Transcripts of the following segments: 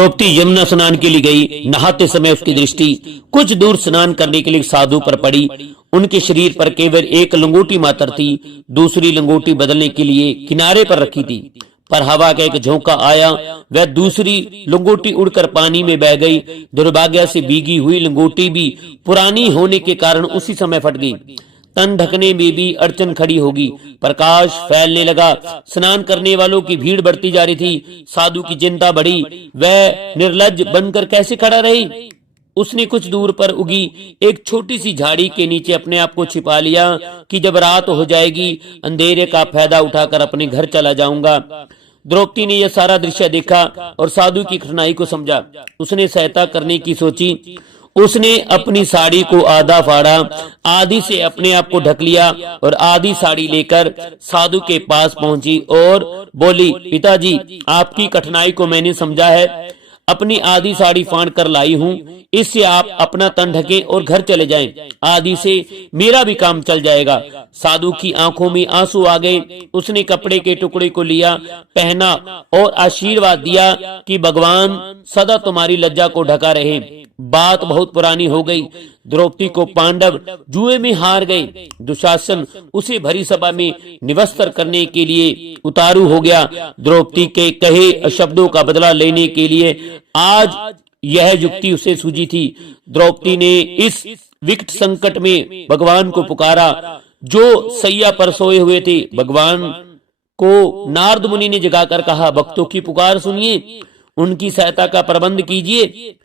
द्रौपदी यमुना स्नान के लिए गई। नहाते समय उसकी दृष्टि कुछ दूर स्नान करने के लिए साधु पर पड़ी। उनके शरीर पर केवल एक लंगोटी मात्र थी, दूसरी लंगोटी बदलने के लिए किनारे पर रखी थी, पर हवा का एक झोंका आया, वह दूसरी लंगोटी उड़कर पानी में बह गई। दुर्भाग्य से भीगी हुई लंगोटी भी पुरानी होने के कारण उसी समय फट गई। तन ढकने में भी अड़चन खड़ी होगी। प्रकाश फैलने लगा। स्नान करने वालों की भीड़ बढ़ती जा रही थी। साधु की चिंता बढ़ी। वह निर्लज्ज बनकर कैसे खड़ा रही। उसने कुछ दूर पर उगी एक छोटी सी झाड़ी के नीचे अपने आप को छिपा लिया कि जब रात हो जाएगी अंधेरे का फायदा उठाकर अपने घर चला जाऊंगा। द्रौपदी ने यह सारा दृश्य देखा और साधु की कठिनाई को समझा। उसने सहायता करने की सोची। उसने अपनी साड़ी को आधा फाड़ा, आधी से अपने आप को ढक लिया और आधी साड़ी लेकर साधु के पास पहुंची और बोली, पिताजी, आपकी कठिनाई को मैंने समझा है। अपनी आधी साड़ी फाड़ कर लाई हूँ, इससे आप अपना तन ढकें और घर चले जाएं। आधी से मेरा भी काम चल जाएगा। साधु की आंखों में आंसू आ गए। उसने कपड़े के टुकड़े को लिया, पहना और आशीर्वाद दिया कि भगवान सदा तुम्हारी लज्जा को ढका रहे। बात बहुत पुरानी हो गई। द्रौपदी को पांडव जुए में हार गए। दुशासन उसे भरी सभा में निवस्त्र करने के लिए उतारू हो गया। द्रौपदी के कहे शब्दों का बदला लेने के लिए आज यह युक्ति उसे सूझी थी। द्रौपदी ने इस विकट संकट में भगवान को पुकारा। जो सैया पर सोए हुए थे, भगवान को नारद मुनि ने जगाकर कहा, भक्तों की पुकार सुनिए, उनकी सहायता का प्रबंध कीजिए।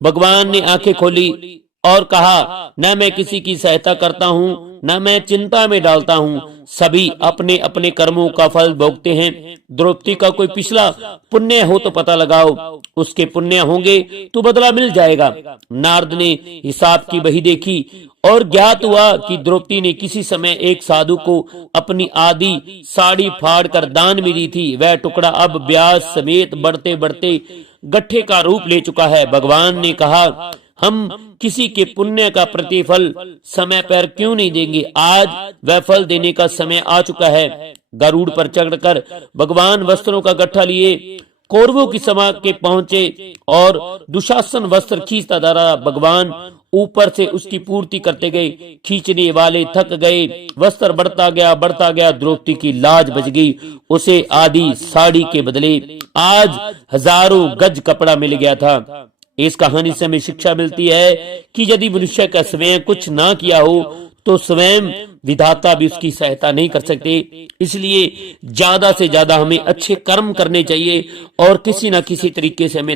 भगवान ने आंखें खोली और कहा, न मैं किसी की सहायता करता हूँ, न मैं चिंता में डालता हूँ। सभी अपने अपने कर्मों का फल भोगते हैं। द्रौपदी का कोई पिछला पुण्य हो तो पता लगाओ, उसके पुण्य होंगे तो बदला मिल जाएगा। नारद ने हिसाब की बही देखी और ज्ञात हुआ कि द्रौपदी ने किसी समय एक साधु को अपनी आधी साड़ी फाड़ कर दान में दी थी। वह टुकड़ा अब ब्याज समेत बढ़ते बढ़ते गट्ठे का रूप ले चुका है। भगवान ने कहा, हम किसी के पुण्य का प्रतिफल समय पर क्यों नहीं देंगे। आज वह फल देने का समय आ चुका है। गरुड़ पर चढ़कर भगवान वस्त्रों का गट्ठा लिए कौरवों की सभा के पहुंचे और दुशासन वस्त्र खींचता जा रहा। भगवान ऊपर से उसकी पूर्ति करते गए। खींचने वाले थक गए। वस्त्र बढ़ता गया। द्रौपदी की लाज बच गई। उसे आधी साड़ी के बदले आज हजारों गज कपड़ा मिल गया था। इस कहानी से हमें शिक्षा मिलती है कि यदि मनुष्य का स्वयं कुछ ना किया हो तो स्वयं विधाता भी उसकी सहायता नहीं कर सकते। इसलिए ज्यादा से ज्यादा हमें अच्छे कर्म करने चाहिए और किसी न किसी तरीके से हमें